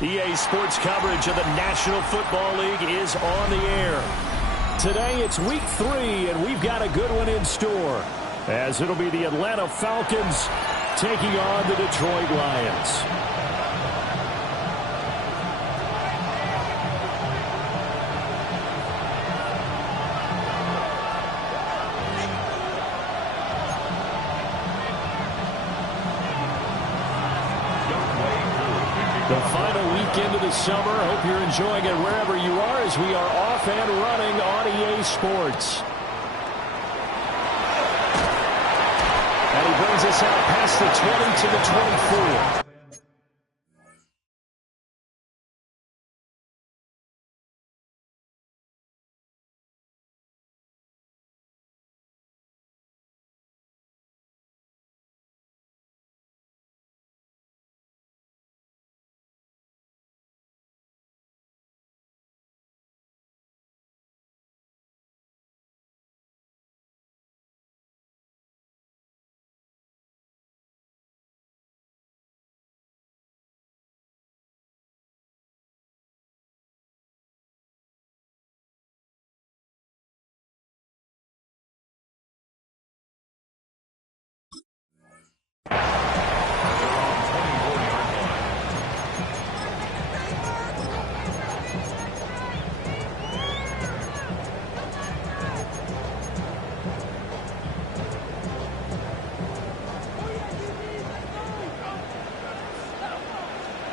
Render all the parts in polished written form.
EA Sports coverage of the National Football League is on the air. Today it's week 3, and we've got a good one in store, as it'll be the Atlanta Falcons taking on the Detroit Lions. The final weekend of the summer. Hope you're enjoying it wherever you are, as we are off and running on EA Sports. And he brings us out past the 20 to the 24.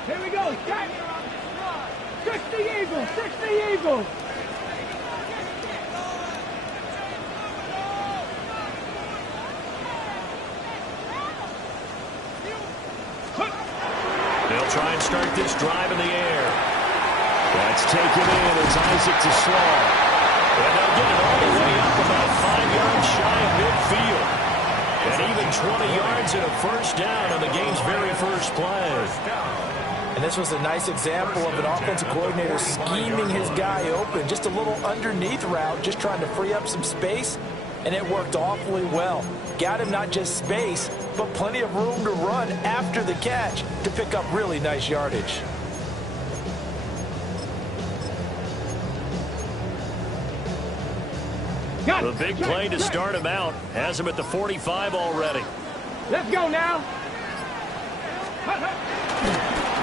Here we go, set! 60 Eagles, 60 Eagles! They'll try and start this drive in the air. That's taken in as Isaac to Slaw. And they'll get it all the way up about 5 yards shy of midfield. And even 20 yards and a first down on the game's very first play. And this was a nice example of an offensive coordinator scheming his guy open. Just a little underneath route, just trying to free up some space, and it worked awfully well. Got him not just space, but plenty of room to run after the catch to pick up really nice yardage. The big play to start him out has him at the 45 already. Let's go now.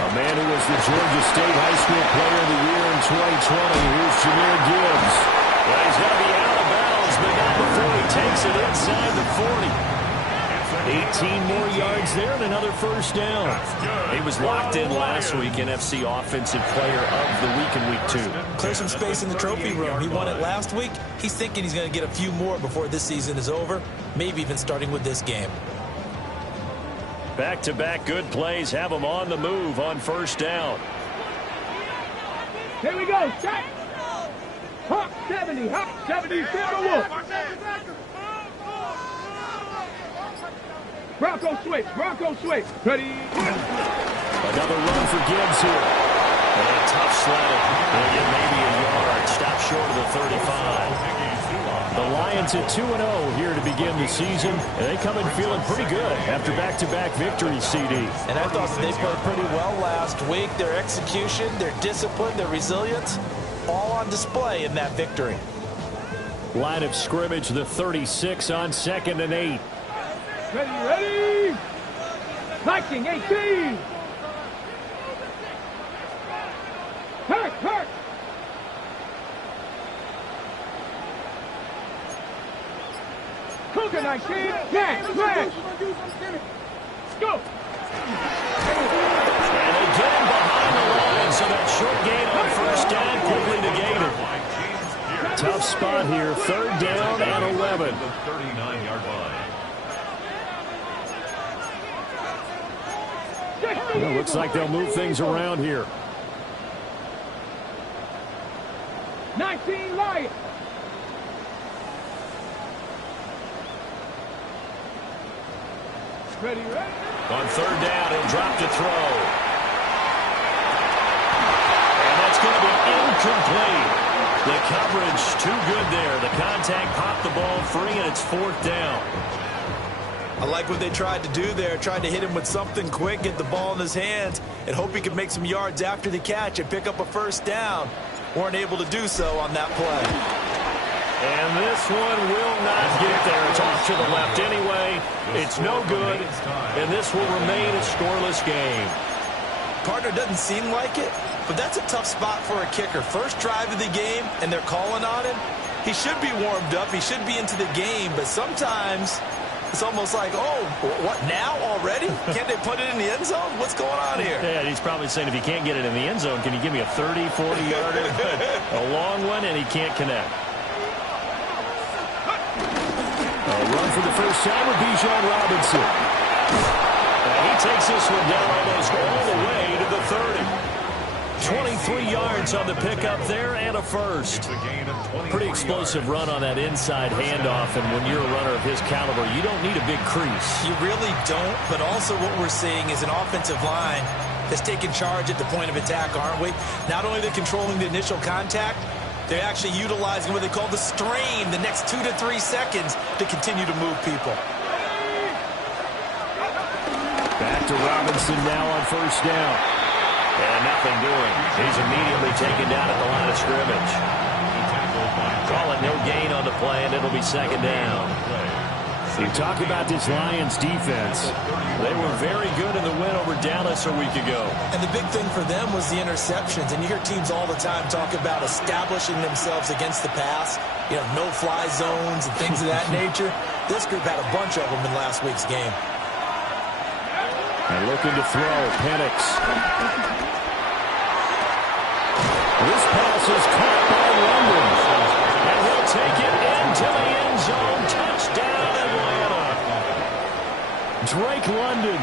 A man who was the Georgia State High School Player of the Year in 2020. Here's Jahmyr Gibbs. Well, he's going to be out of bounds, but not before he takes it inside the 40. 18 more yards there and another first down. He was locked in last week, NFC Offensive Player of the Week in Week 2. Clear some space in the trophy room. He won it last week. He's thinking he's going to get a few more before this season is over, maybe even starting with this game. Back-to-back good plays have him on the move on first down. Here we go, set! Hawk 70, Hawk 70, Wolf. Bronco switch, ready. Another run for Gibbs here. And a tough sled. They'll get maybe a yard. Stop short of the 35. The Lions at 2-0 here to begin the season. And they come in feeling pretty good after back-to-back victories, CD. And I thought they played pretty well last week. Their execution, their discipline, their resilience, all on display in that victory. Line of scrimmage, the 36 on 2nd and 8. Ready! Viking 18! Hurt! Cougar 19, man! Go! And they get him behind the line, so that short gain on first down quickly negated. tough spot here. 3rd down and 11. The 39-yard line. Well, looks like they'll move things around here. 19 Lions. Ready. On 3rd down, he'll drop to throw. And that's going to be incomplete. The coverage too good there. The contact popped the ball free, and it's 4th down. I like what they tried to do there. Tried to hit him with something quick, get the ball in his hands, and hope he could make some yards after the catch and pick up a 1st down. Weren't able to do so on that play. And this one will not get there. It's off to the left anyway. It's no good, and this will remain a scoreless game. Partner, doesn't seem like it, but that's a tough spot for a kicker. First drive of the game, and they're calling on him. He should be warmed up. He should be into the game, but sometimes it's almost like, oh, what, now already? Can't they put it in the end zone? What's going on here? Yeah, he's probably saying, if he can't get it in the end zone, can you give me a 30, 40-yarder? A long one, and he can't connect. A run for the first time with Bijan Robinson. And he takes this one down almost all the way to the 30. 23 yards on the pickup there and a first. Pretty explosive run on that inside handoff, and when you're a runner of his caliber, you don't need a big crease. You really don't, but also what we're seeing is an offensive line that's taking charge at the point of attack, aren't we? Not only they're controlling the initial contact, they're actually utilizing what they call the strain, the next 2 to 3 seconds, to continue to move people. Back to Robinson now on 1st down. And nothing doing. He's immediately taken down at the line of scrimmage. Call it no gain on the play, and it'll be 2nd down. You talk about this Lions defense. They were very good in the win over Dallas a week ago. And the big thing for them was the interceptions. And you hear teams all the time talk about establishing themselves against the pass. You know, no-fly zones and things of that nature. This group had a bunch of them in last week's game. And looking to throw, Penix. This pass is caught by London. And he'll take it into the end zone. Touchdown, Atlanta. Drake London,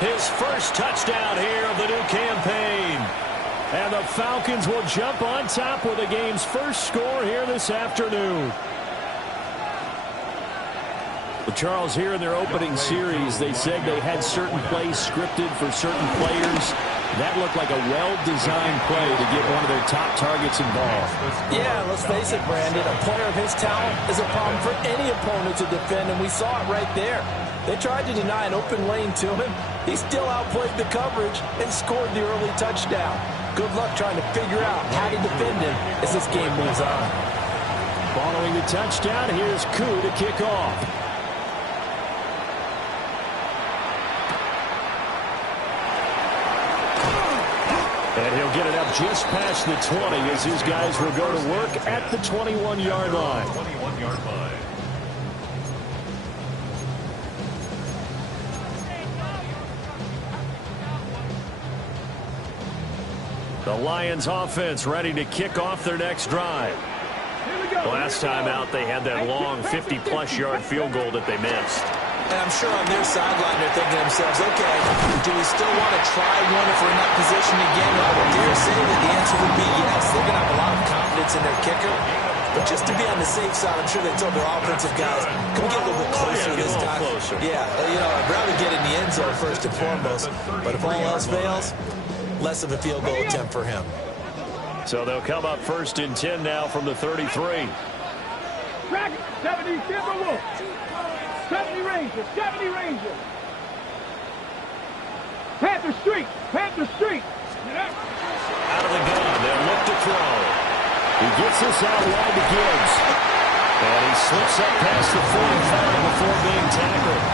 his first touchdown here of the new campaign. And the Falcons will jump on top with the game's first score here this afternoon. Well, Charles, here in their opening series, they said they had certain plays scripted for certain players. That looked like a well-designed play to get one of their top targets involved. Yeah, let's face it, Brandon. A player of his talent is a problem for any opponent to defend, and we saw it right there. They tried to deny an open lane to him. He still outplayed the coverage and scored the early touchdown. Good luck trying to figure out how to defend him as this game moves on. Following the touchdown, here's Koo to kick off. And he'll get it up just past the 20 as his guys will go to work at the 21-yard line. 21-yard line. The Lions offense ready to kick off their next drive. Last time out, they had that long 50-plus yard field goal that they missed. And I'm sure on their sideline they're thinking to themselves, okay, do we still want to try one if we're in that position again? I would dare say that the answer would be yes. They're going to have a lot of confidence in their kicker. But just to be on the safe side, I'm sure they told their offensive guys, can we get a little bit closer this time? Yeah, you know, I'd rather get in the end zone first and foremost. But if all else fails, less of a field goal attempt for him. So they'll come up 1st and 10 now from the 33. Track 70, Timberwolves. 70 Rangers, 70 Rangers. Panther Street, Panther Street. Out of the gun, they'll look to throw. He gets this out wide to Gibbs. And he slips up past the 45 before being tackled.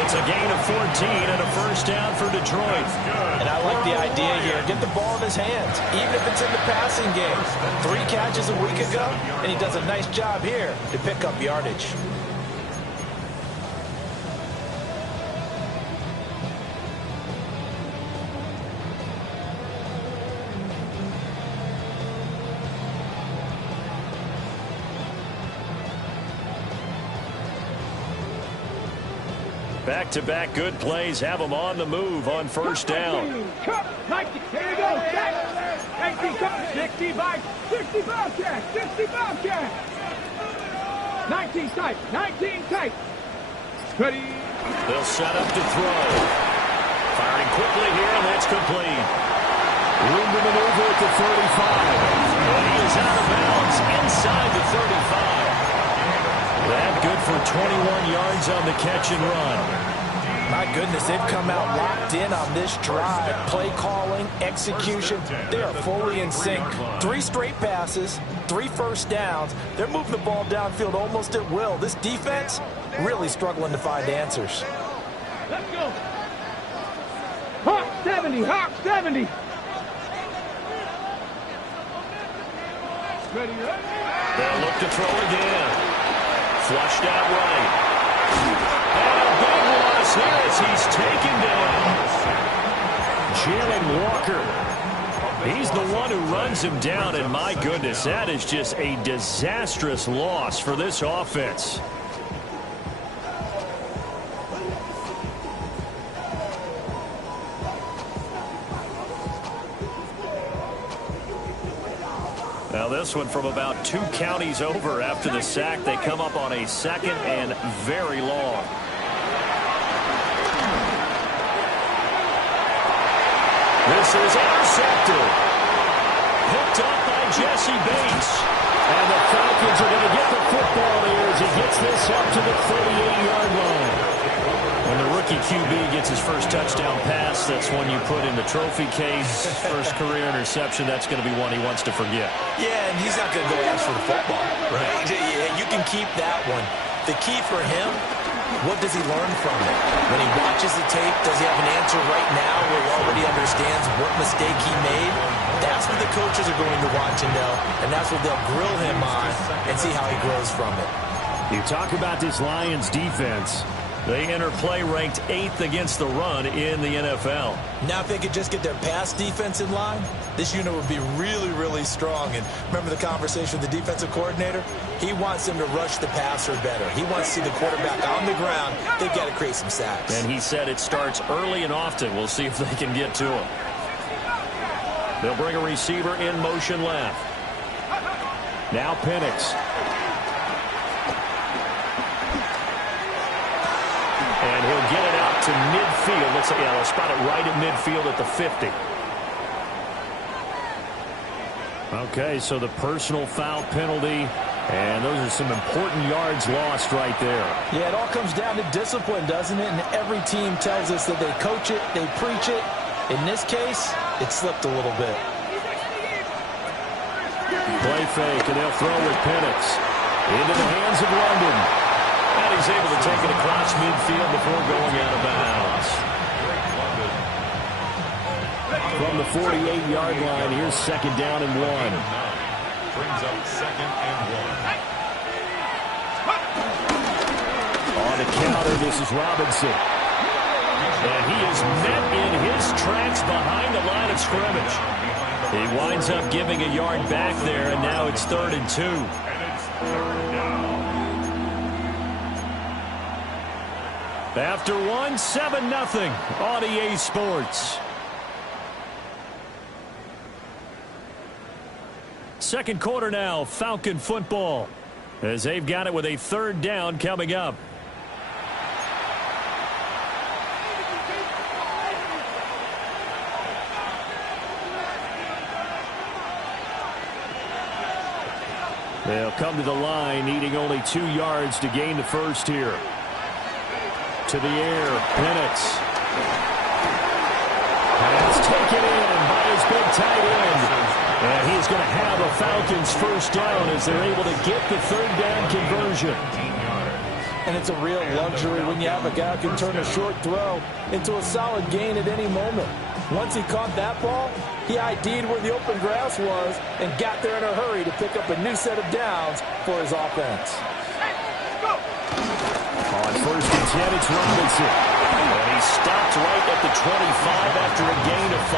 It's a gain of 14 and a first down for Detroit. And I like the idea here. Get the ball in his hands, even if it's in the passing game. 3 catches a week ago, and he does a nice job here to pick up yardage. Back-to-back good plays have them on the move on first down. 90, here we go, 19, 65, 65 cash, 65 cash. 19 tight, 19 tight. Ready. They'll set up to throw. Firing quickly here, and that's complete. Room to maneuver at the 35. And he is out of bounds inside the 35. That good for 21 yards on the catch and run. My goodness, they've come out locked in on this drive. Play calling, execution, they are fully in sync. 3 straight passes, 3 first downs. They're moving the ball downfield almost at will. This defense really struggling to find answers. Let's go. Hawk 70, Hawk 70. Ready, ready. They'll look to throw again. Flushed out right. And a big loss here as he's taken down. Jalen Walker. He's the one who runs him down, and my goodness, that is just a disastrous loss for this offense. Now this one from about 2 counties over after the sack. They come up on a 2nd and very long. This is intercepted. Picked up by Jesse Bates. And the Falcons are going to get the football here as he gets this up to the 38-yard line. When the rookie QB gets his first touchdown pass, that's one you put in the trophy case. First career interception, that's going to be one he wants to forget. Yeah, and he's not going to go ask for the football, right? Yeah, you can keep that one. The key for him, what does he learn from it? When he watches the tape, does he have an answer right now where he already understands what mistake he made? That's what the coaches are going to watch and know, and that's what they'll grill him on and see how he grows from it. You talk about this Lions defense. They enter play ranked 8th against the run in the NFL. Now if they could just get their pass defense in line, this unit would be really, really strong. And remember the conversation with the defensive coordinator? He wants them to rush the passer better. He wants to see the quarterback on the ground. They've got to create some sacks. And he said it starts early and often. We'll see if they can get to him. They'll bring a receiver in motion left. Now Penix. And he'll get it out to midfield. Let's say, yeah, they'll spot it right at midfield at the 50. Okay, so the personal foul penalty, and those are some important yards lost right there. Yeah, it all comes down to discipline, doesn't it? And every team tells us that they coach it, they preach it. In this case, it slipped a little bit. Play fake, and they'll throw with Penix. Into the hands of London. And he's able to take it across midfield before going out of bounds. From the 48-yard line, here's 2nd down and 1. Brings up 2nd and 1. On the counter, this is Robinson. And he is met in his tracks behind the line of scrimmage. He winds up giving a yard back there, and now it's 3rd and 2. And it's 3rd down. After 1, 7-0 on EA Sports. Second quarter now, Falcon football, as they've got it with a 3rd down coming up. They'll come to the line, needing only 2 yards to gain the first here. To the air, Penix. Pass taken in by his big tight end. And he's going to have a Falcons first down as they're able to get the 3rd down conversion. And it's a real luxury when you have a guy who can turn a short throw into a solid gain at any moment. Once he caught that ball, he ID'd where the open grass was and got there in a hurry to pick up a new set of downs for his offense. On 1st and 10, it's Robinson. And he stopped right at the 25 after a gain of 5.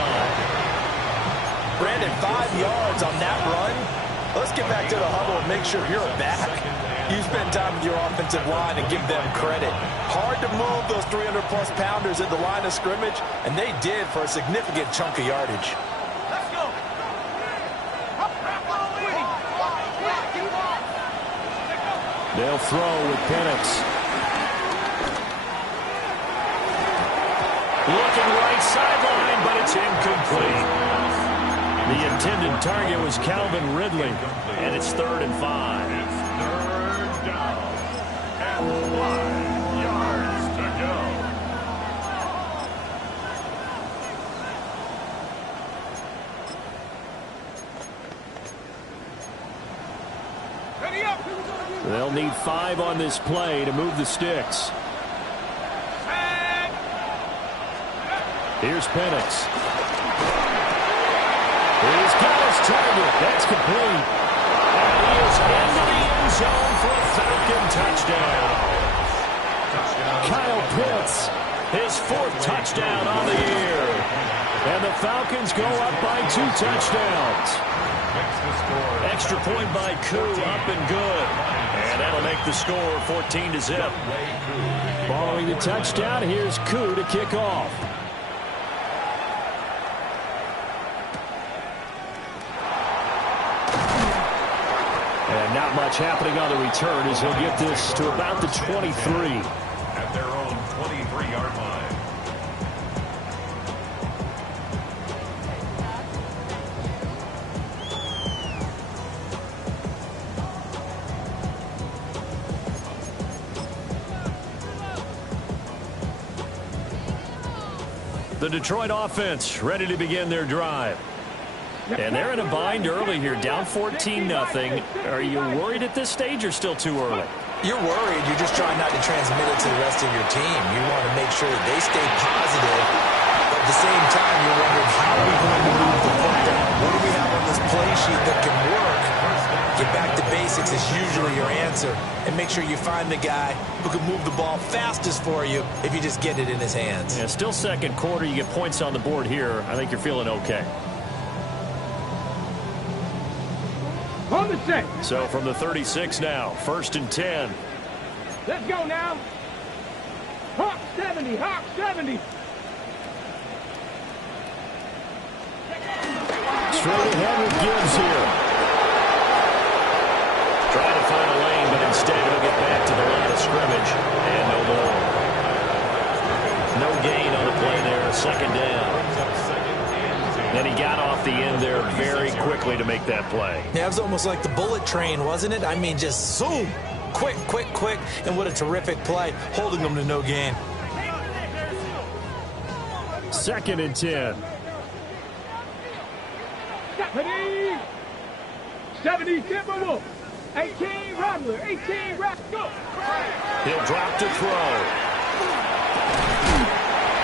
Brandon, 5 yards on that run. Let's get back to the huddle and make sure you're back. You spend time with your offensive line and give them credit. Hard to move those 300-plus pounders at the line of scrimmage, and they did for a significant chunk of yardage. Let's go. They'll throw with Penix. Looking right sideline, but it's incomplete. The intended target was Calvin Ridley, and it's 3rd and 5. It's 3rd down and 5 yards to go. Ready up. They'll need 5 on this play to move the sticks. Here's Penix. He's got his target. That's complete. And he is into the end zone for a Falcon touchdown. Kyle Pitts, his 4th touchdown on the year. And the Falcons go up by 2 touchdowns. Extra point by Koo, up and good. And that'll make the score 14-0. Following the touchdown, here's Koo to kick off. And not much happening on the return as he'll get this to about the 23. At their own 23-yard line. The Detroit offense ready to begin their drive. And they're in a bind early here, down 14-0. Are you worried at this stage or still too early? You're worried. You're just trying not to transmit it to the rest of your team. You want to make sure that they stay positive. But at the same time, you're wondering, how are we going to move the football? What do we have on this play sheet that can work? Get back to basics is usually your answer. And make sure you find the guy who can move the ball fastest for you if you just get it in his hands. Yeah, still second quarter. You get points on the board here. I think you're feeling okay. On the set. So from the 36 now, 1st and 10. Let's go now. Hawk 70, Hawk 70. Straight ahead with Gibbs here. Trying to find a lane, but instead he'll get back to the line of scrimmage. And no more. No gain on the play there, 2nd down. And he got off the end there very quickly to make that play. Yeah, it was almost like the bullet train, wasn't it? I mean, just zoom. Quick, quick, quick. And what a terrific play, holding them to no gain. 2nd and 10. 70, Timberwolf. 18, Rattler. 18, Rattler. Go. He'll drop to throw.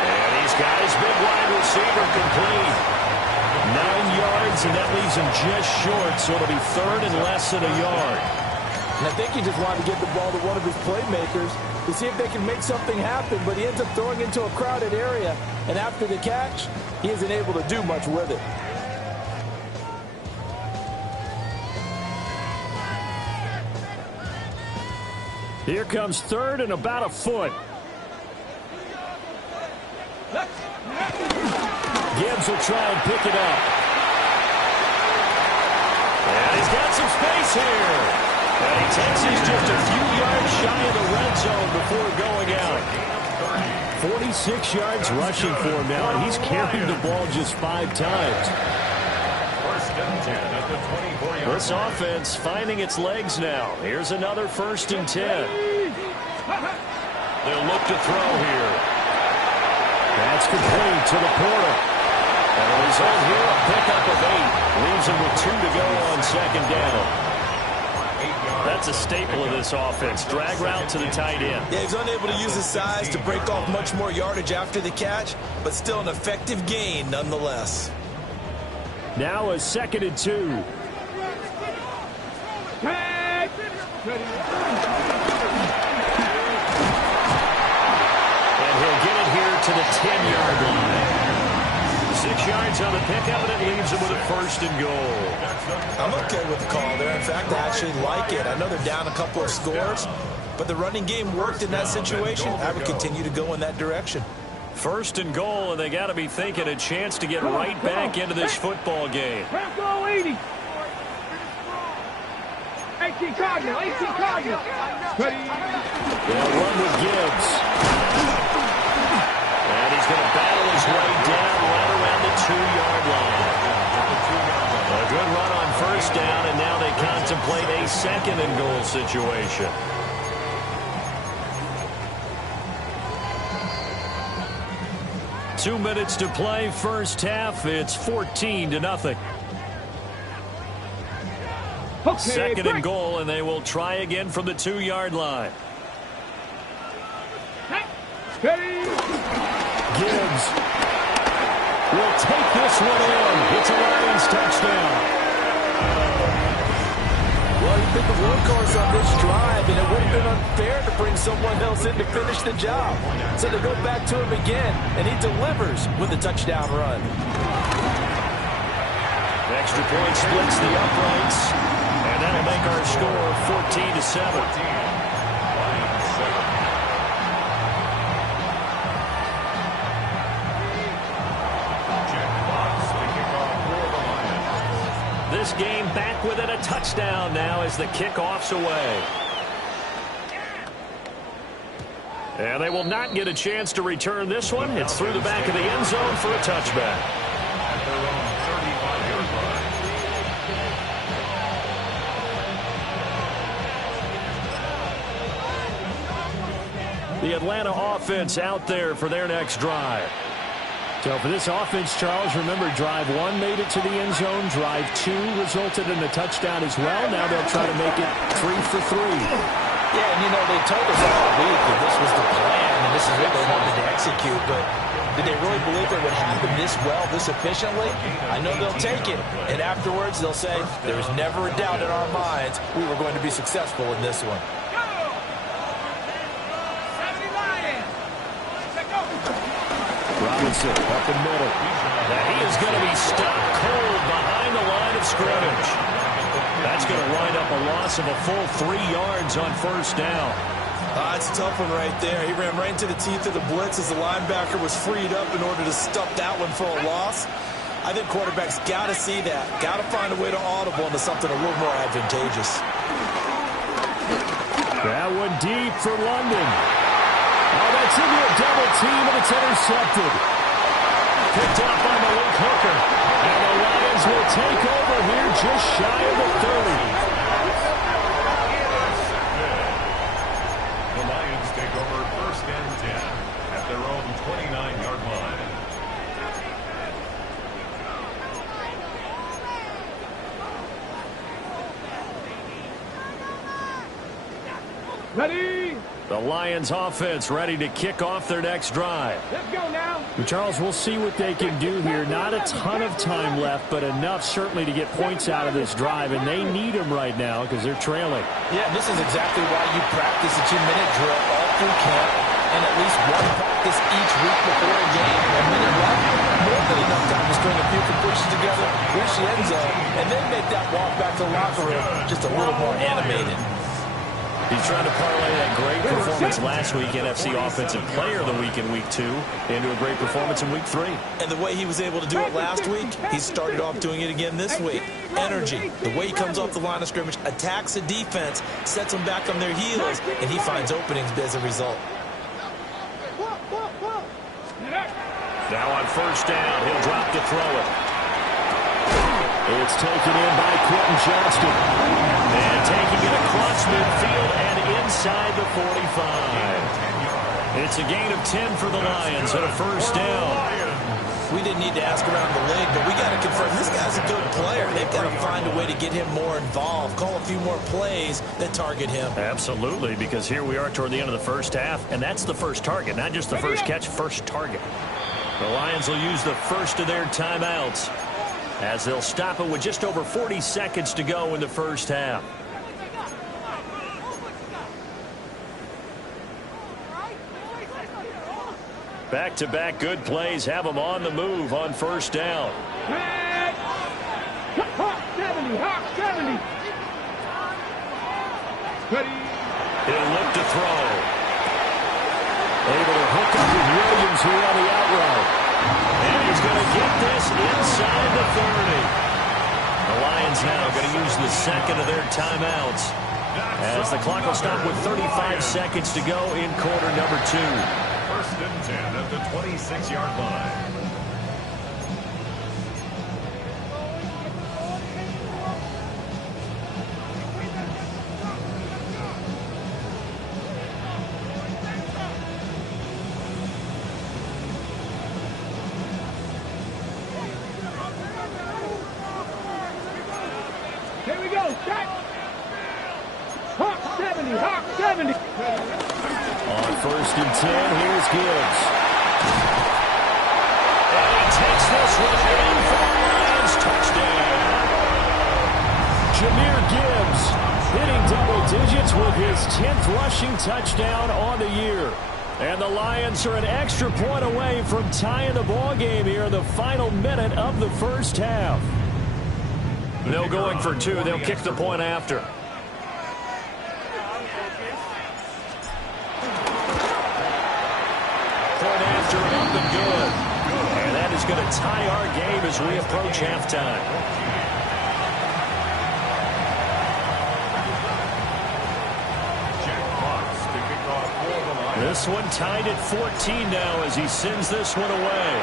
And he's got his big wide receiver complete. 9 yards, and that leaves him just short, so it'll be 3rd and less than a yard. And I think he just wanted to get the ball to one of his playmakers to see if they can make something happen, but he ends up throwing into a crowded area, and after the catch, he isn't able to do much with it. Here comes 3rd and about a foot. Gibbs will try and pick it up. And he's got some space here. And he takes us just a few yards shy of the red zone before going out. 46 yards rushing for him now, and he's carried the ball just 5 times. 1st and 10 at the 24-yard This offense finding its legs now. Here's another 1st and 10. They'll look to throw here. That's complete to the Porter. And the result here, a pickup of 8. Leaves him with 2 to go on 2nd down. That's a staple of this offense. Drag route to the tight end. Yeah, he's unable to use his size to break off much more yardage after the catch, but still an effective gain nonetheless. Now a 2nd and 2. And he'll get it here to the 10-yard line. 6 yards on the pickup, and it leaves them with a 1st and goal. I'm okay with the call there. In fact, I actually like it. I know they're down a couple of scores, but the running game worked in that situation. I would continue to go in that direction. 1st and goal, and they got to be thinking a chance to get right back into this football game. 18 Cardinal, 18 Cardinal. They'll run with Gibbs. And he's going to battle his way down right around the 2-yard line. A good run on 1st down, and now they contemplate a 2nd and goal situation. Two minutes to play, first half. It's 14-0. Okay, 2nd and goal, and they will try again from the 2-yard line. Gibbs will take this one in. It's a Lions touchdown. Well, he's been the workhorse on this drive, and it would have been unfair to bring someone else in to finish the job. So they go back to him again, and he delivers with a touchdown run. Extra point splits the uprights, and that'll make our score 14-7. This game back within a touchdown now as the kickoff's away. And they will not get a chance to return this one. It's through the back of the end zone for a touchback. The Atlanta offense out there for their next drive. So for this offense, Charles, remember, drive 1 made it to the end zone. Drive 2 resulted in a touchdown as well. Now they'll try to make it 3 for 3. Yeah, and you know, they told us all week that this was the plan and this is what they wanted to execute, but did they really believe it would happen this well, this efficiently? I know they'll take it, and afterwards they'll say, there was never a doubt in our minds we were going to be successful in this one. Robinson up the middle. Now he is going to be stopped cold behind the line of scrimmage. That's going to wind up a loss of a full 3 yards on 1st down. It's a tough one right there. He ran right into the teeth of the blitz as the linebacker was freed up in order to stuff that one for a loss. I think quarterbacks got to see that. Got to find a way to audible into something a little more advantageous. That one deep for London. Oh, that's into a double team, and it's intercepted. Picked off by Malik Hooker. And the Lions will take over here just shy of the 30. The Lions take over 1st and 10 at their own 29-yard line. Ready? The Lions offense ready to kick off their next drive. Let's go now. Charles, we'll see what they can do here. Not a ton of time left, but enough certainly to get points out of this drive, and they need them right now because they're trailing. Yeah, this is exactly why you practice a 2-minute drill all through camp and at least one practice each week before a game. A minute left, more than enough time to string a few completions together, reach the end zone, and then make that walk back to the locker room just a little more animated. He's trying to parlay that great performance last week, NFC Offensive Player of the Week in Week 2, into a great performance in Week 3. And the way he was able to do it last week, he started off doing it again this week. Energy, the way he comes off the line of scrimmage, attacks the defense, sets them back on their heels, and he finds openings as a result. Now on 1st down, he'll drop to throw it. It's taken in by Quentin Johnston. And taking it across midfield and inside the 45. It's a gain of 10 for the Lions and a 1st down. We didn't need to ask around the league, but we got to confirm this guy's a good player. They've got to find a way to get him more involved, call a few more plays that target him. Absolutely, because here we are toward the end of the 1st half, and that's the first target, not just the first catch, first target. The Lions will use the first of their timeouts as they'll stop it with just over 40 seconds to go in the 1st half. Back-to-back good plays have them on the move on first down. Hawk 70, Hawk 70. Ready. He'll look to throw. Able to hook up with Williams here on the out route. And he's going to get this inside the 30. The Lions now going to use the second of their timeouts, as the clock will stop with 35 seconds to go in quarter number 2. First and 10 at the 26-yard line. Here we go, set. Hawk 70, Hawk 70. On first and 10, here's Gibbs. And he takes this one in for the Lions. Touchdown. Jahmyr Gibbs hitting double digits with his 10th rushing touchdown on the year. And the Lions are an extra point away from tying the ball game here in the final minute of the first half. No going for 2. They'll kick the point after. Point after up and good. And that is going to tie our game as we approach halftime. This one tied at 14 now as he sends this one away.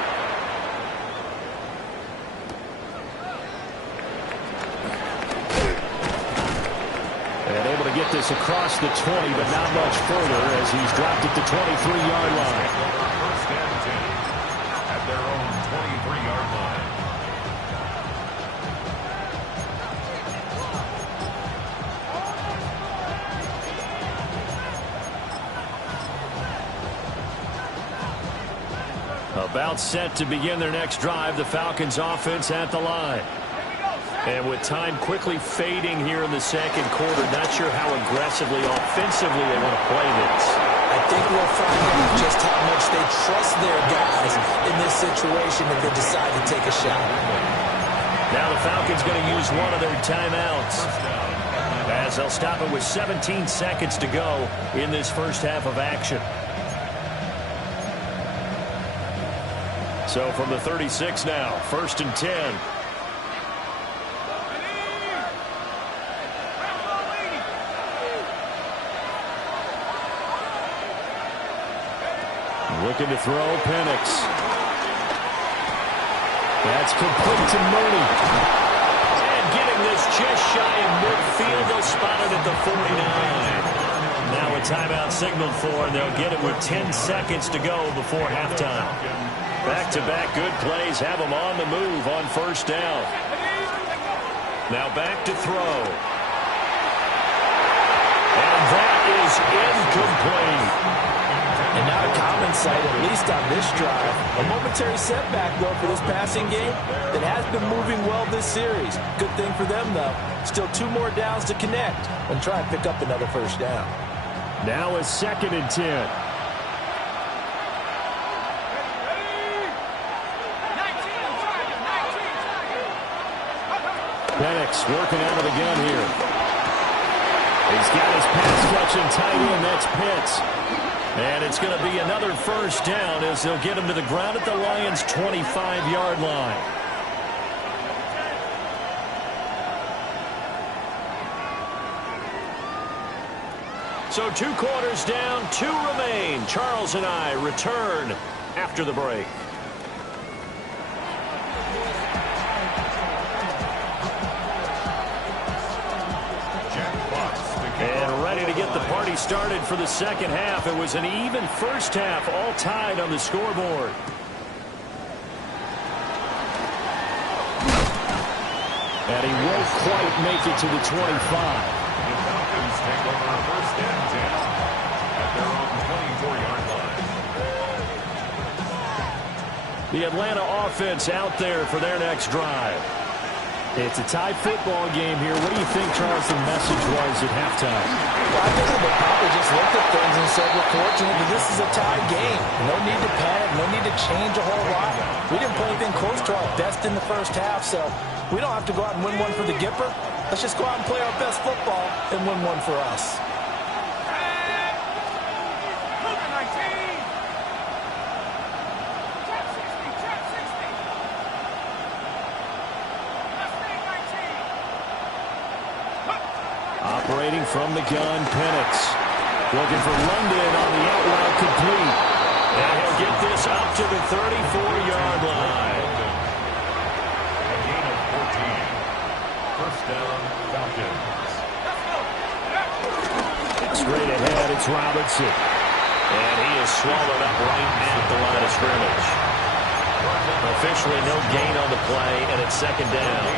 And able to get this across the 20, but not much further as he's dropped at the 23-yard line. First and 10 at their own 23-yard line. About set to begin their next drive, the Falcons offense at the line. And with time quickly fading here in the second quarter, not sure how aggressively, offensively they want to play this. I think we'll find out just how much they trust their guys in this situation if they decide to take a shot. Now the Falcons going to use one of their timeouts, as they'll stop it with 17 seconds to go in this first half of action. So from the 36 now, first and 10. Looking to throw, Penix. That's complete to Mooney. And getting this just shy of midfield, they'll spot it at the 49. Now a timeout signaled for, and they'll get it with 10 seconds to go before halftime. Back-to-back good plays have them on the move on first down. Now back to throw. And that is incomplete. And not a common sight, at least on this drive. A momentary setback, though, for this passing game that has been moving well this series. Good thing for them, though. Still 2 more downs to connect and try and pick up another first down. Now a second and 10. Penix working out of the gun here. He's got his pass-catching tight end. That's Pitts. And it's going to be another first down as they'll get him to the ground at the Lions' 25-yard line. So 2 quarters down, 2 remain. Charles and I return after the break. And ready to get the party started for the second half. It was an even first half, all tied on the scoreboard. And he won't quite make it to the 25. The Falcons take over first and 10 at their own 24-yard line. The Atlanta offense out there for their next drive. It's a tie football game here. What do you think, Charles, the message was at halftime? Well, I think they probably just looked at things and said, we're fortunate that this is a tie game. No need to panic, no change a whole lot. We didn't play anything close to our best in the first half, so we don't have to go out and win one for the Gipper. Let's just go out and play our best football and win one for us. Operating from the gun, Penix. Looking for London on the out route complete. And he'll get this up to the 34-yard line. A gain of 14. First down, Falcons. Straight ahead, it's Robinson. And he is swallowed up right at the line of scrimmage. Officially no gain on the play, and it's second down.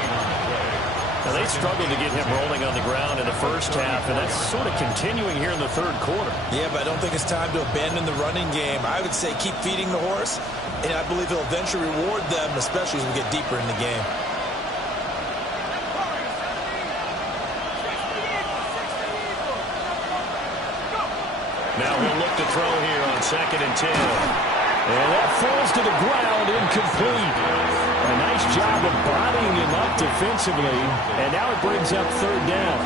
Now, they struggled to get him rolling on the ground in the first half, and that's sort of continuing here in the third quarter. Yeah, but I don't think it's time to abandon the running game. I would say keep feeding the horse, and I believe he'll eventually reward them, especially as we get deeper in the game. Now he'll look to throw here on 2nd and 10. And that falls to the ground, incomplete. A nice job of bodying him up defensively, and now it brings up third down.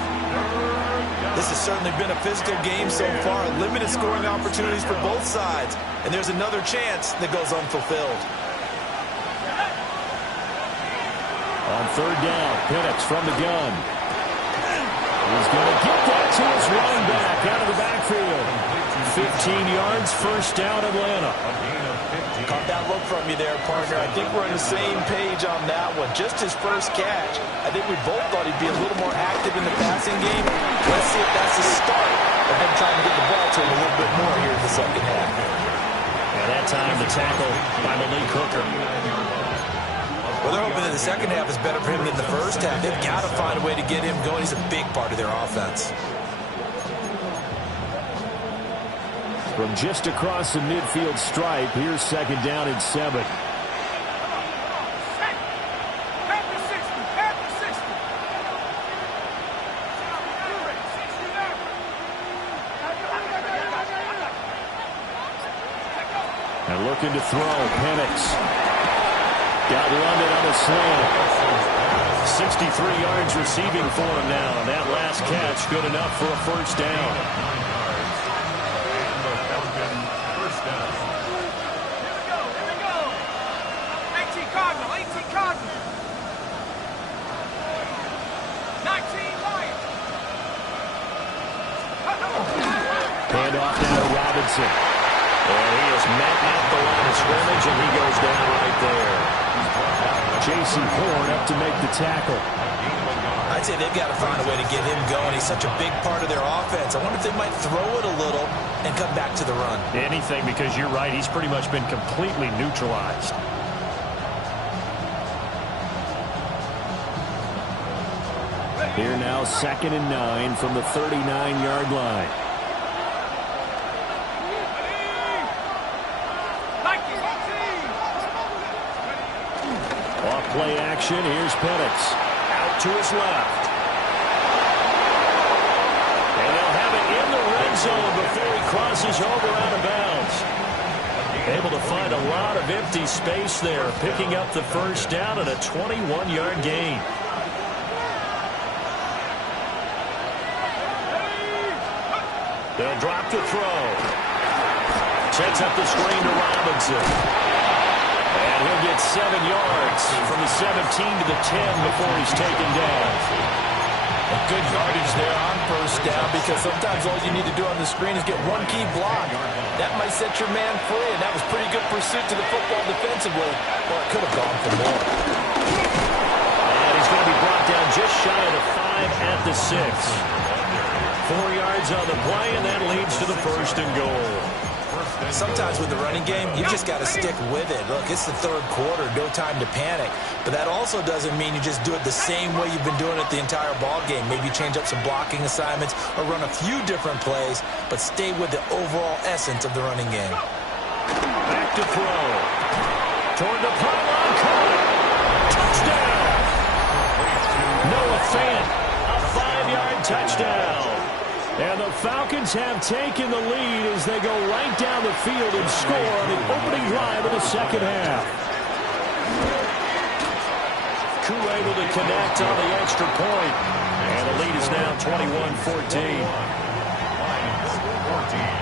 This has certainly been a physical game so far. Limited scoring opportunities for both sides. And there's another chance that goes unfulfilled. On third down, Penix from the gun. He's going to get that to his running back out of the backfield. 15 yards, first down, Atlanta. Caught that look from you there, partner. I think we're on the same page on that one. Just his first catch. I think we both thought he'd be a little more active in the passing game. Let's see if that's the start of them trying to get the ball to him a little bit more here in the second half. And that time the tackle by Malik Hooker. Well, they're hoping that the second half is better for him than the first half. They've got to find a way to get him going. He's a big part of their offense. From just across the midfield stripe, here's second down and 7. And looking to throw, Penix. Got London on a slant. 63 yards receiving for him now. And that last catch good enough for a first down. Handoff now to Robinson. And he is met at the line of scrimmage, and he goes down right there. J.C. Horn up to make the tackle. I'd say they've got to find a way to get him going. He's such a big part of their offense. I wonder if they might throw it a little and come back to the run. Anything, because you're right. He's pretty much been completely neutralized. Here now, 2nd and 9 from the 39-yard line. Off play action, here's Penix. Out to his left. And they'll have it in the red zone before he crosses over out of bounds. Able to find a lot of empty space there, picking up the first down and a 21-yard gain. They'll drop the throw. Sets up the screen to Robinson. And he'll get 7 yards from the 17 to the 10 before he's taken down. A good yardage there on first down, because sometimes all you need to do on the screen is get one key block. That might set your man free, and that was pretty good pursuit to the football defensively. Well, it could have gone for more. And he's going to be brought down just shy of the 5 at the 6. 4 yards on the play, and that leads to the first and goal. Sometimes with the running game, you just got to stick with it. Look, it's the third quarter, no time to panic. But that also doesn't mean you just do it the same way you've been doing it the entire ball game. Maybe change up some blocking assignments or run a few different plays, but stay with the overall essence of the running game. Back to throw. Toward the pylon, caught. Touchdown. Noah Fant, a 5-yard touchdown. And the Falcons have taken the lead as they go right down the field and score on the opening drive of the second half. Koo able to connect on the extra point. And the lead is now 21-14. Lions 14.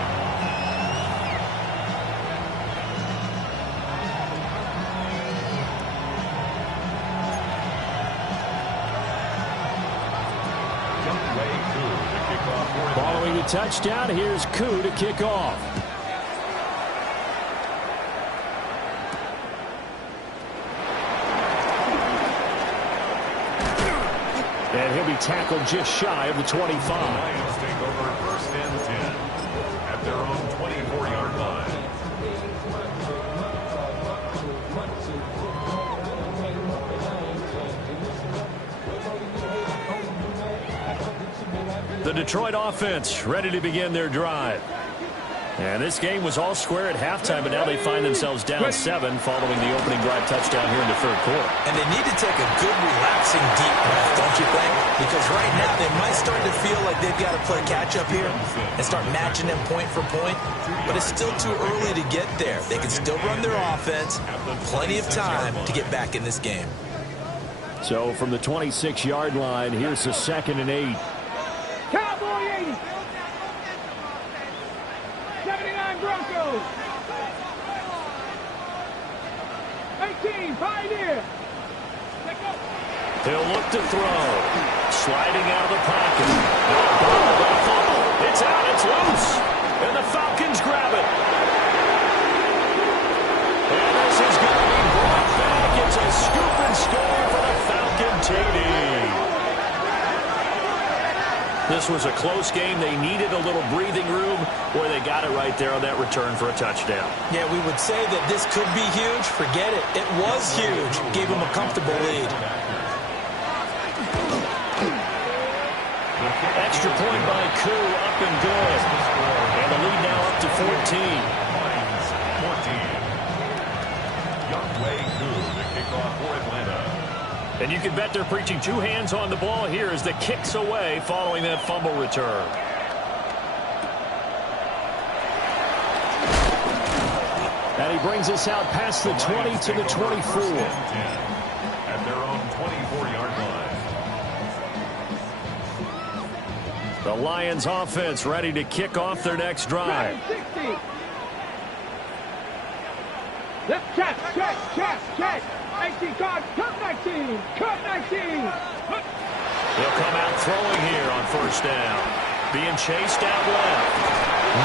Following the touchdown, here's Koo to kick off. And he'll be tackled just shy of the 25. The Lions take over first and 10 at their own 24-yard line. The Detroit offense ready to begin their drive. And this game was all square at halftime, but now they find themselves down 7 following the opening drive touchdown here in the third quarter. And they need to take a good, relaxing, deep breath, don't you think? Because right now they might start to feel like they've got to play catch-up here and start matching them point for point. But it's still too early to get there. They can still run their offense. Plenty of time to get back in this game. So from the 26-yard line, here's the 2nd and 8. Cowboy 80. 79 Broncos. 18 Pioneer. He'll look to throw. Sliding out of the pocket. It's out, it's loose. And the Falcons grab it. And this is going to be brought back. It's a scoop and score for the Falcon TD. This was a close game. They needed a little breathing room, where they got it right there on that return for a touchdown. Yeah, we would say that this could be huge. Forget it. It was huge. Gave them a comfortable lead. Extra point by Koo, up and good. And the lead now up to 14. Lions 14. Youngway Koo, the kickoff for Atlanta. And you can bet they're preaching 2 hands on the ball here as the kick's away following that fumble return. And he brings us out past the 20 to the 24. At their own 24-yard line. The Lions offense ready to kick off their next drive. 60. Left check. 19 guard, cut 19. Cut 19. He'll come out throwing here on first down. Being chased out left.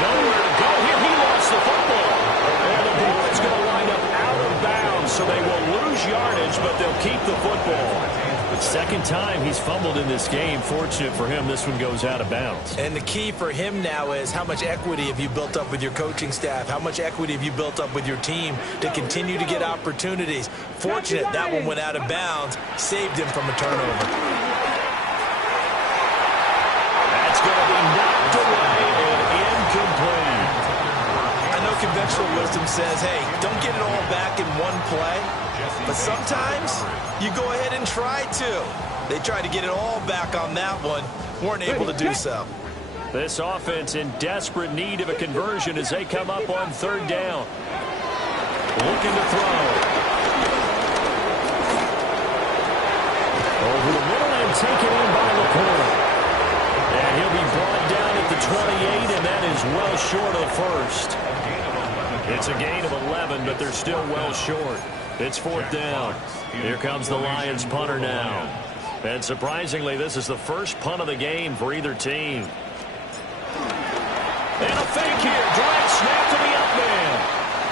Nowhere to go here. He lost the football. And the ball is going to wind up out of bounds, so they will lose yardage, but they'll keep the football. Second time he's fumbled in this game. Fortunate for him, this one goes out of bounds. And the key for him now is how much equity have you built up with your coaching staff? How much equity have you built up with your team to continue to get opportunities? Fortunate that one went out of bounds, saved him from a turnover. That's going to be knocked away and incomplete. I know conventional wisdom says, hey, don't get it all back in one play. But sometimes you go ahead and try to. They tried to get it all back on that one. Weren't able to do so. This offense in desperate need of a conversion as they come up on third down. Looking to throw. Over the middle and taken in by Laporte. And he'll be brought down at the 28, and that is well short of the first. It's a gain of 11, but they're still well short. It's fourth down. Here comes the Lions punter now. And surprisingly, this is the first punt of the game for either team. And a fake here. Drive snap to the up man.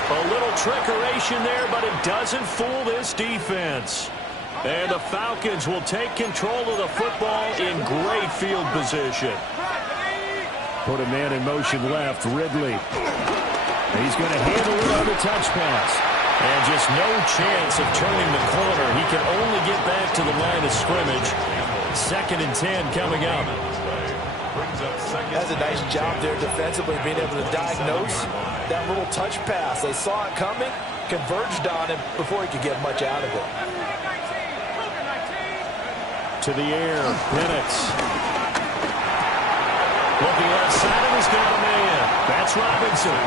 A little trickeration there, but it doesn't fool this defense. And the Falcons will take control of the football in great field position. Put a man in motion left, Ridley. He's going to handle it on the touch pass. And just no chance of turning the corner. He can only get back to the line of scrimmage. 2nd and 10 coming up. That's a nice job there defensively, being able to diagnose that little touch pass. They saw it coming, converged on him before he could get much out of it. To the air, Penix. Looking left side, and he's got a man. That's Robinson.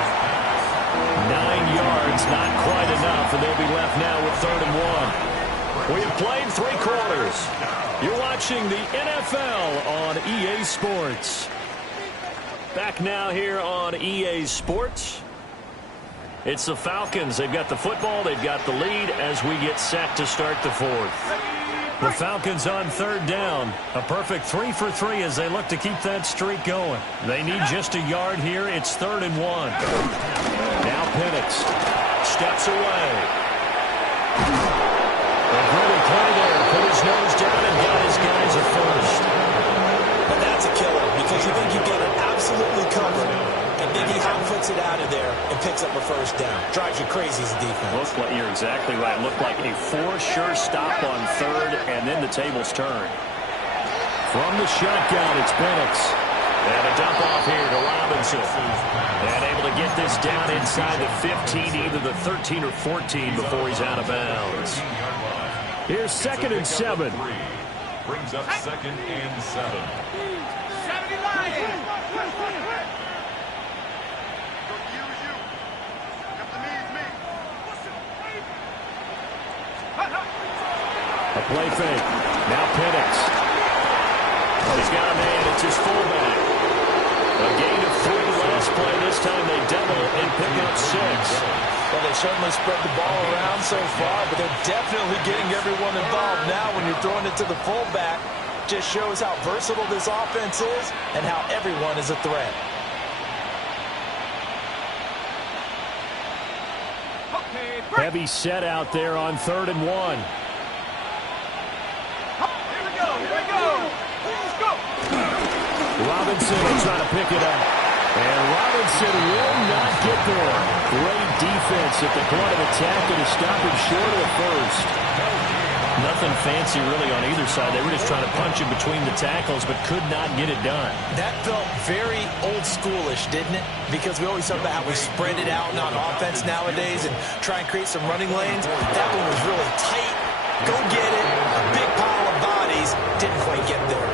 9 yards, not quite enough, and they'll be left now with 3rd and 1. We have played 3 quarters. You're watching the NFL on EA Sports. Back now here on EA Sports. It's the Falcons. They've got the football. They've got the lead as we get set to start the 4th. The Falcons on 3rd down. A perfect 3 for 3 as they look to keep that streak going. They need just a yard here. It's 3rd and 1. Now Penix steps away. A great play there. Put his nose down and got his guys a first. And that's a killer because you think you get it absolutely covered, and then he hot-foots it out of there and picks up a first down. Drives you crazy as a defense. You're exactly right. Looked like a sure stop on 3rd, and then the tables turn. From the shotgun, it's Penix. And a dump off here to Robinson. And able to get this down inside the 15, either the 13 or 14 before he's out of bounds. Here's 2nd and 7. Brings up 2nd and 7. 79. A play fake. Now Penix. He's got a man. It's his fullback. A gain of 3 last play. This time they double and pick up 6. Well, they certainly spread the ball around so far, but they're definitely getting everyone involved now when you're throwing it to the fullback. Just shows how versatile this offense is and how everyone is a threat. Heavy set out there on 3rd and 1. Here we go. Let's go. Robinson will try to pick it up. And Robinson will not get there. Great defense at the point of attack and to stop him short of the first. Nothing fancy really on either side. They were just trying to punch him between the tackles, but could not get it done. That felt very old schoolish, didn't it? Because we always talk about how we spread it out on offense nowadays and try and create some running lanes. That one was really tight. Go get it. A big pile of bodies. Didn't quite get there.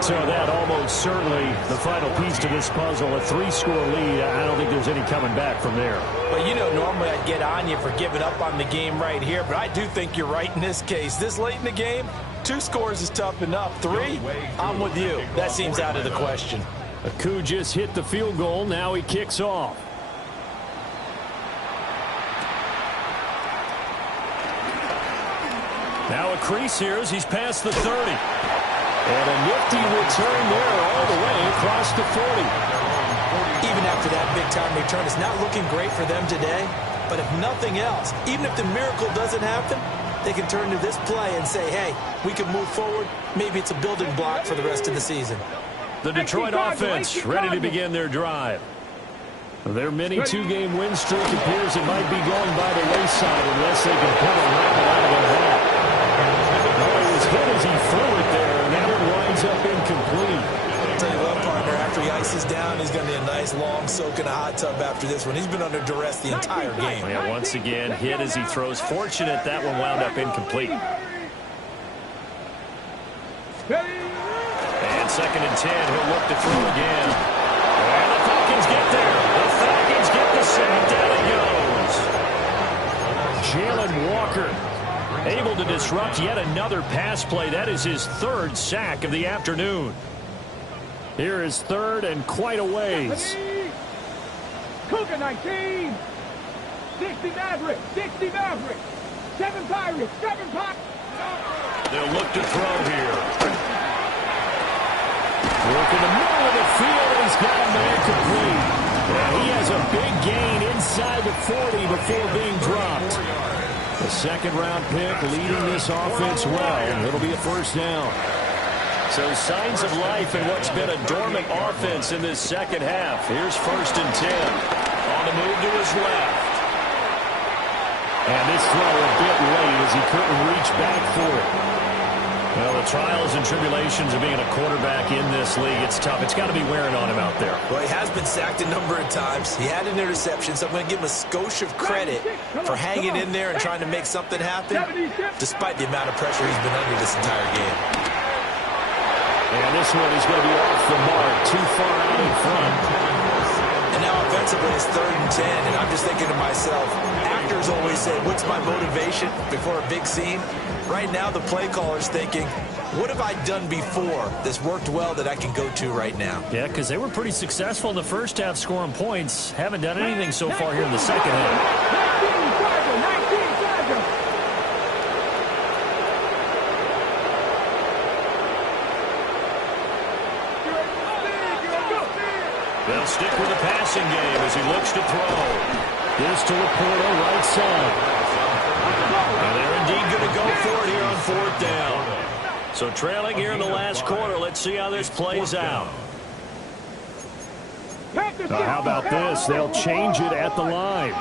So that almost certainly the final piece to this puzzle, a 3-score lead. I don't think there's any coming back from there. Well, you know, normally I'd get on you for giving up on the game right here, but I do think you're right in this case. This late in the game, 2 scores is tough enough. 3, I'm with you. That seems out of the question. Aku just hit the field goal. Now he kicks off. Now a crease here as he's past the 30. And a nifty return there all the way across the 40. Even after that big-time return, it's not looking great for them today. But if nothing else, even if the miracle doesn't happen, they can turn to this play and say, hey, we can move forward. Maybe it's a building block for the rest of the season. The Detroit offense ready to begin their drive. Their mini 2-game win streak appears it might be going by the wayside unless they can pull a rifle out of their hat. Well, it was hit as he threw it there, and that one winds up incomplete. I'll tell you what, partner, after he ices down, he's going to need a nice long soak in a hot tub after this one. He's been under duress the entire game. Yeah, once again, hit as he throws. Fortunate that one wound up incomplete. And 2nd and 10, he'll look to throw again. And the Falcons get there. The Falcons get the sack. Down it goes. Jalen Walker able to disrupt yet another pass play. That is his 3rd sack of the afternoon. Here is 3rd and quite a ways. Cougar 19. 60 Maverick. 60 Maverick. 7 Pirates. 7 Pirates. They'll look to throw here. Work in the middle of the field, and he's got a man complete. And he has a big gain inside the 40 before being dropped. The 2nd-round pick leading this offense well. It'll be a first down. So signs of life in what's been a dormant offense in this second half. Here's 1st and 10. On the move to his left. And this throw a bit late as he couldn't reach back for it. Well, the trials and tribulations of being a quarterback in this league, it's tough. It's got to be wearing on him out there. Well, he has been sacked a number of times. He had an interception, so I'm going to give him a skosh of credit for hanging in there and trying to make something happen, despite the amount of pressure he's been under this entire game. And this one is going to be off the mark, too far out in front. And now offensively it's 3rd and 10, and I'm just thinking to myself, actors always say, what's my motivation before a big scene? Right now the play caller's thinking, what have I done before that's worked well that I can go to right now? Yeah, because they were pretty successful in the first half scoring points. Haven't done anything so far here in the second half. 19 Charger. They'll stick with the passing game as he looks to throw. This to Laporta, right side. And they're indeed going to go for it here on 4th down. So trailing here in the last quarter. Let's see how this plays out. Now, how about this? They'll change it at the line.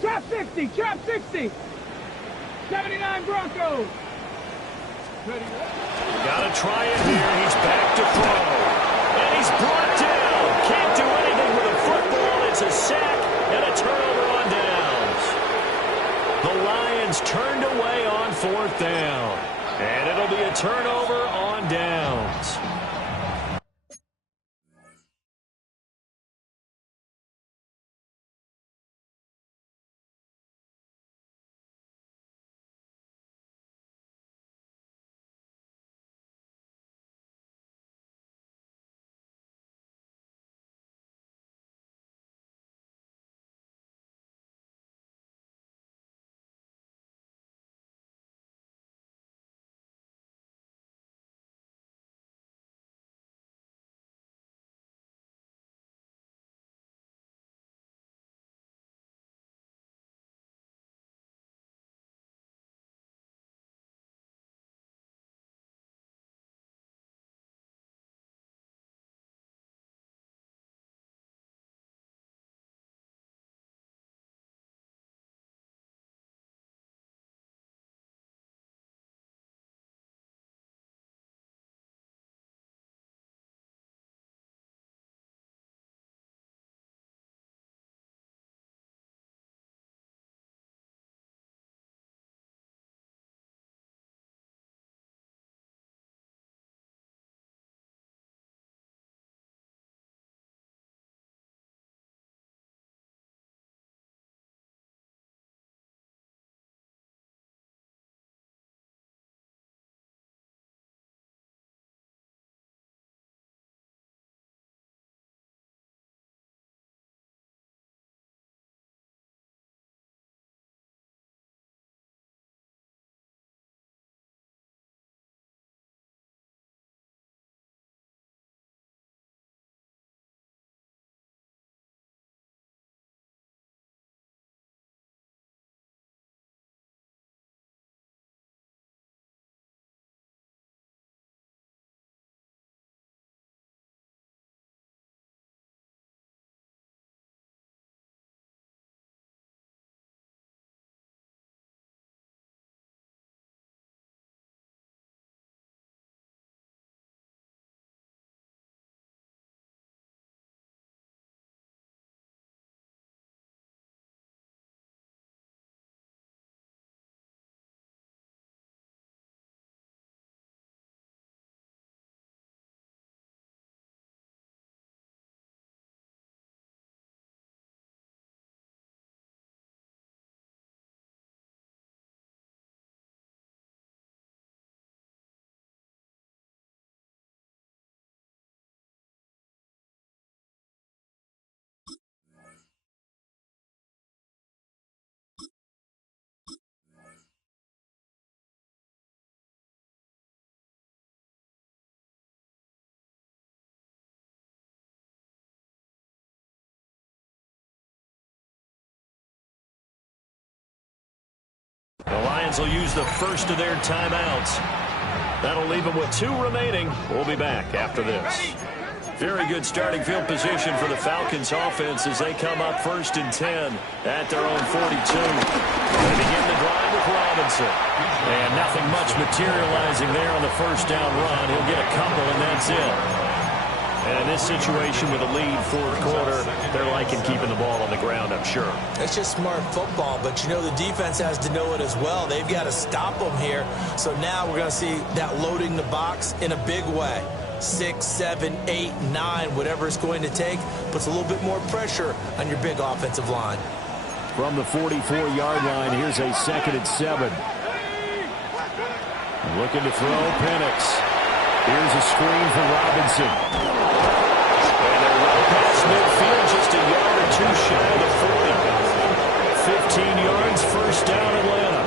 Trap 60, trap 60. 79 Broncos. Got to try it here. He's back to throw. And he's brought down. Can't do anything with a football. It's a sack and a turnover on downs. The Lions turned away on 4th down. And it'll be a turnover on downs. The Lions will use the first of their timeouts. That'll leave them with 2 remaining. We'll be back after this. Very good starting field position for the Falcons offense as they come up 1st and 10 at their own 42. They begin the drive with Robinson. And nothing much materializing there on the 1st down run. He'll get a couple, and that's it. And in this situation with a lead, fourth quarter, they're liking keeping the ball on the ground, I'm sure. It's just smart football, but you know the defense has to know it as well. They've got to stop them here. So now we're going to see that loading the box in a big way. 6, 7, 8, 9, whatever it's going to take, puts a little bit more pressure on your big offensive line. From the 44-yard line, here's a 2nd and 7. Looking to throw, Penix. Here's a screen for Robinson. And they're well past midfield, just a yard or two shy of the 40. 15 yards, first down, Atlanta.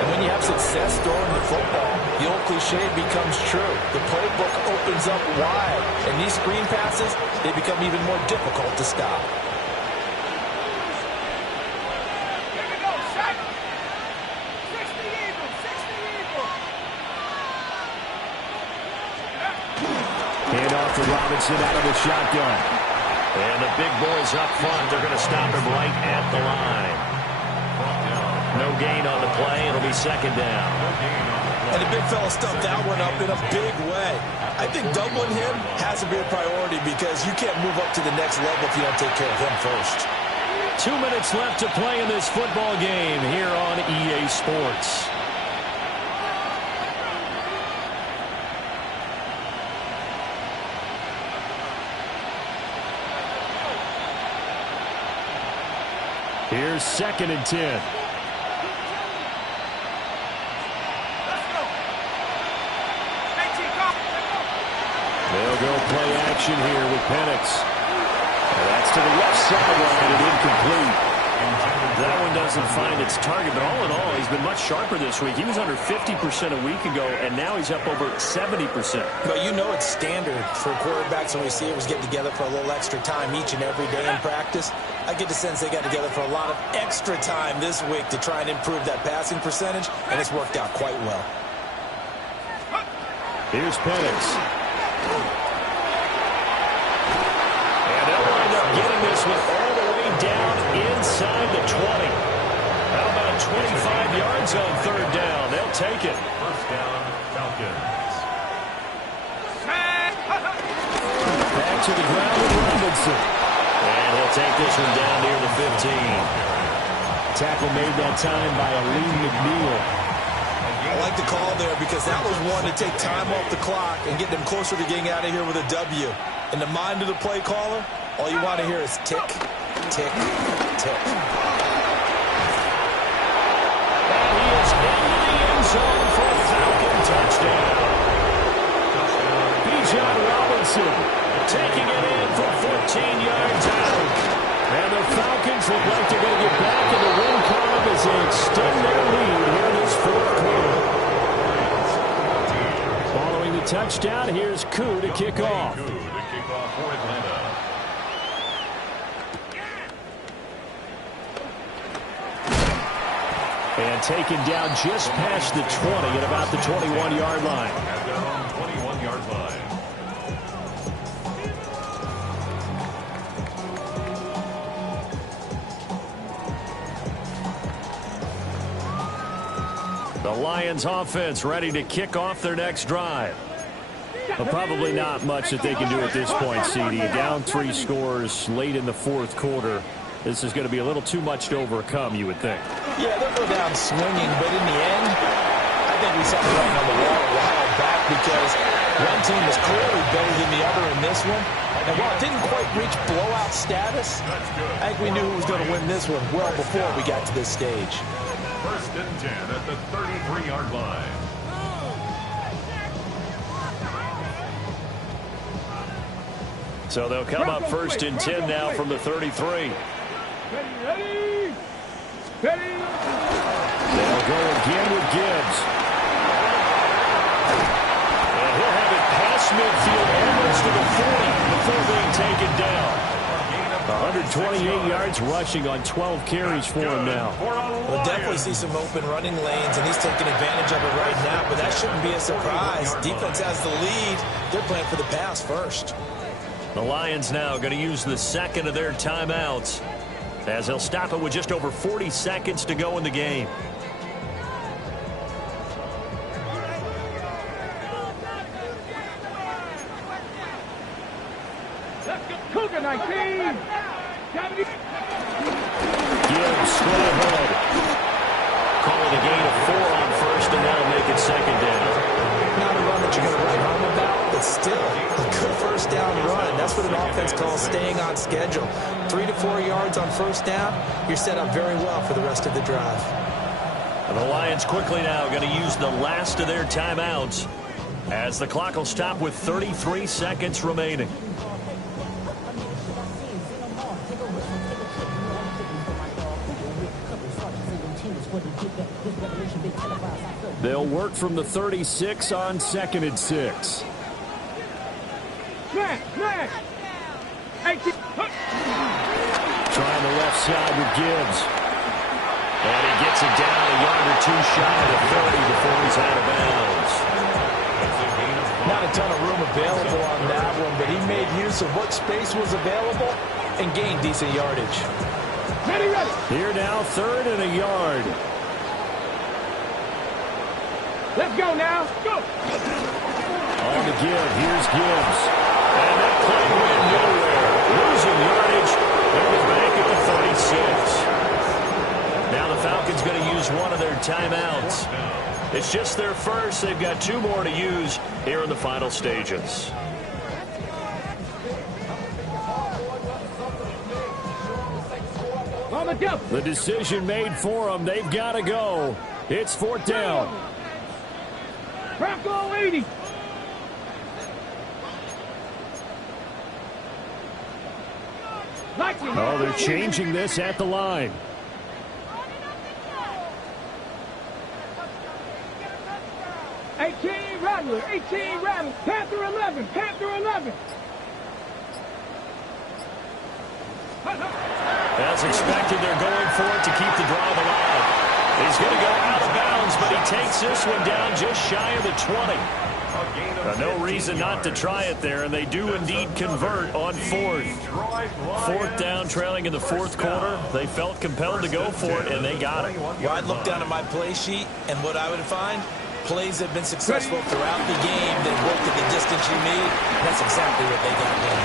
And when you have success throwing the football, the old cliche becomes true. The playbook opens up wide, and these screen passes, they become even more difficult to stop. Handoff to Robinson out of the shotgun. And the big boys up front, they're going to stop him right at the line. No gain on the play. It'll be 2nd down. And the big fella stuffed that one up in a big way. I think doubling him has to be a priority because you can't move up to the next level if you don't take care of him first. 2 minutes left to play in this football game here on EA Sports. Here's 2nd and 10. They'll go play action here with Penix. And that's to the left sideline and incomplete. That one doesn't find its target, but all in all, he's been much sharper this week. He was under 50% a week ago, and now he's up over 70%. But you know it's standard for quarterbacks and receivers getting together for a little extra time each and every day in practice. I get the sense they got together for a lot of extra time this week to try and improve that passing percentage, and it's worked out quite well. Here's Penix. And they'll wind up getting this one all the way down inside the 20. How about 25 yards on 3rd down? They'll take it. First down, Falcons. Back to the ground with Robinson. And he'll take this one down near the 15. Tackle made that time by Aleem McNeil. I like the call there because that was one to take time off the clock and get them closer to getting out of here with a W. In the mind of the play caller, all you want to hear is tick, tick, tick. And he is into the end zone for a Falcon touchdown. Bijan Robinson taking it in for 14 yards out. And the Falcons look like they're going to get back in the win column as they extend their lead here in this 4th quarter. Following the touchdown, here's Koo to kick off. Koo to kick off for Atlanta. And taken down just past the 20 at about the 21-yard line. At their own 21-yard line. The Lions offense ready to kick off their next drive. But probably not much that they can do at this point, CD. Down 3 scores late in the 4th quarter. This is going to be a little too much to overcome, you would think. Yeah, they'll go down swinging, but in the end, I think we saw the writing on the wall a while back because one team was clearly better than the other in this one. And while it didn't quite reach blowout status, I think we knew who was going to win this one well before we got to this stage. 1st and 10 at the 33-yard line. So they'll come up 1st and 10 now from the 33. Ready, ready. They'll go again with Gibbs. And he'll have it past midfield almost to the 40 before being taken down. 128 yards rushing on 12 carries for him now. We'll definitely see some open running lanes, and he's taking advantage of it right now, but that shouldn't be a surprise. Defense has the lead. They're playing for the pass first. The Lions now going to use the 2nd of their timeouts as they'll stop it with just over 40 seconds to go in the game. Let's go. Cougar 19. 70. Gibbs straight ahead. Calling a gain of 4 on first, and that'll make it second down. Not a run that you're going to write home about, but still a good first down run. That's what an offense calls staying on schedule. 3 to 4 yards on first down, you're set up very well for the rest of the drive. And the Lions quickly now going to use the last of their timeouts as the clock will stop with 33 seconds remaining. They'll work from the 36 on 2nd and 6. Smash. 18. Trying the left side with Gibbs. And he gets it down a yard or 2 shy of the 30 before he's out of bounds. Not a ton of room available on that one, but he made use of what space was available and gained decent yardage. Ready. Here now, 3rd and a yard. Let's go now. Go. On the give. Here's Gibbs. And that play went nowhere. Losing yardage. And we're back at the 36. Now the Falcons going to use one of their timeouts. It's just their first. They've got 2 more to use here in the final stages. On the jump. The decision made for them. They've got to go. It's 4th down. Bronco 80. Oh, they're changing this at the line. Rattler. Panther 11. As expected, they're going for it to keep the drive alive. He's going to go out of bounds, but he takes this one down just shy of the 20. No reason not to try it there, and they do indeed convert on 4th. 4th down, trailing in the 4th quarter. They felt compelled to go for it, and they got it. Well, I'd look down at my play sheet, and what I would find, plays have been successful throughout the game that worked at the distance you need. That's exactly what they got done.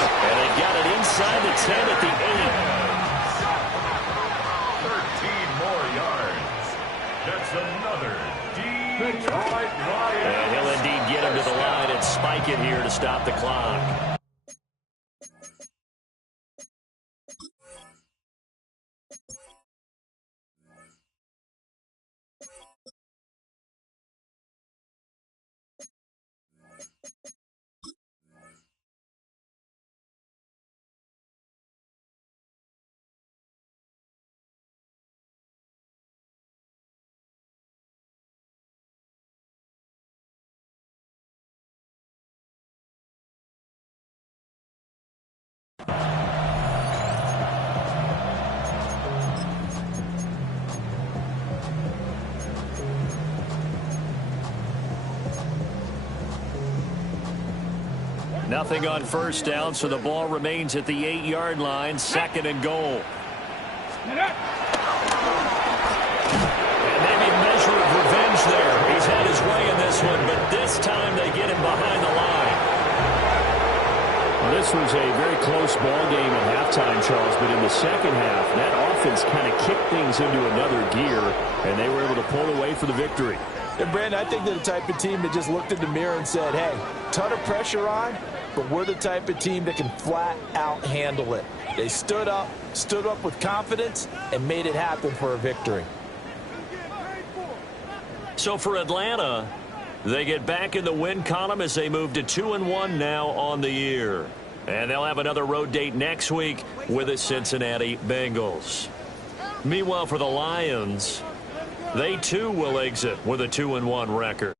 And they got it inside the 10 at the 13 more yards. That's another Detroit Lions. And he'll indeed get him to the line and spike it here to stop the clock. Nothing on first down, so the ball remains at the 8-yard line, 2nd and goal. And maybe a measure of revenge there. He's had his way in this one, but this time they get him behind the line. Well, this was a very close ball game at halftime, Charles, but in the second half, that offense kind of kicked things into another gear, and they were able to pull away for the victory. And, Brandon, I think they're the type of team that just looked in the mirror and said, hey, ton of pressure on, but we're the type of team that can flat out handle it. They stood up with confidence, and made it happen for a victory. So for Atlanta, they get back in the win column as they move to 2-1 now on the year. And they'll have another road date next week with the Cincinnati Bengals. Meanwhile, for the Lions, they too will exit with a 2-1 record.